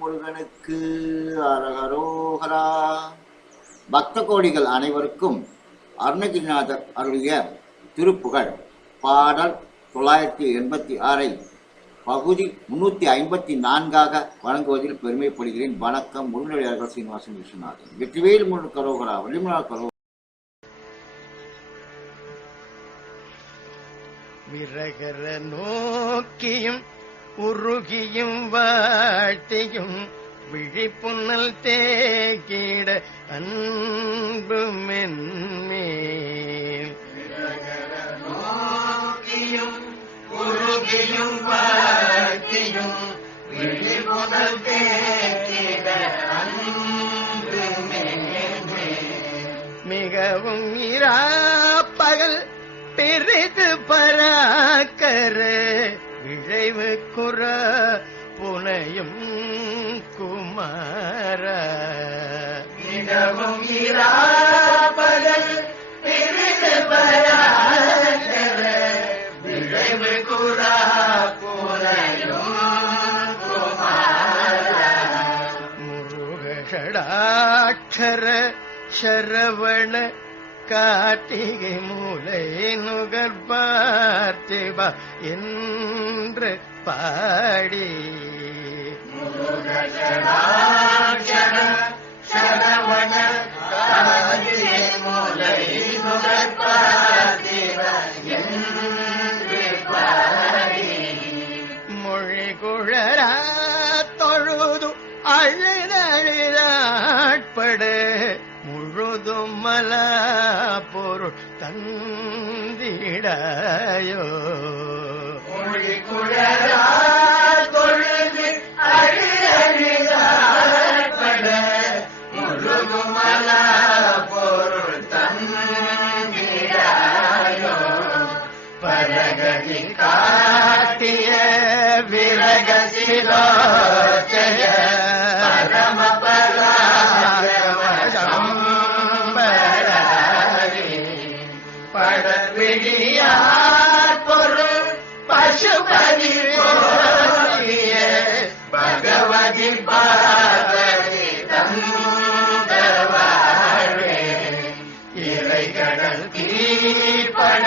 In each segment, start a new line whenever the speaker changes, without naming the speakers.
முருகனுக்கு அரகரோகரா பக்த கோடிகள் அனைவருக்கும் அருணகிரிநாதர் அருளிய திருப்புகழ். பாடல் தொள்ளாயிரத்தி எண்பத்தி ஆறை பகுதி முன்னூத்தி ஐம்பத்தி நான்காக வழங்குவதில் பெருமைப்படுகிறேன். வணக்கம் முருகனடியார்கள் சீனிவாசன் விஸ்வநாதன். வெற்றிவேல் முருகன் கரோகரா வள்ளிமலா கரோ
விரகர நோக்கியும் உருகியும் வாழ்த்தியும் விழிப்புணல் தேகிட அன்பு மென்மேல் மிகவும் இராப்பகல் பெரிது பராக்கர. விழைவு குற புனையும் குமார. மிகவும் பெரிது பராக்கர விழைவு குற புனையும் முருகஷடாட்சர சரவண காட்டிகை மூளை நுகர்பார்த்திவா என்று பாடி. சரவண கார்த்திகை மூலை மொழி குழல் மல பொருள் தந்திடாயோ. பரகதி காட்டிய விரகசிலோச்சய படவிழியார் பொருள் பசுபதி போகிய பகவதி பார்வதி தந்தவாழே இறைகடல் தீப்பட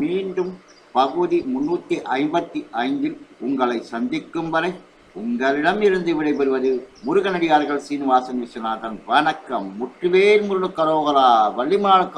மீண்டும் பகுதி முன்னூற்றி ஐம்பத்தி ஐந்தில் உங்களை சந்திக்கும் வரை உங்களிடம் இருந்து விடைபெறுவது முருகனடியார்கள் சீனிவாசன் விஸ்வநாதன். வணக்கம். முற்றுவேல் முருகன் கரோகரா வள்ளிமலான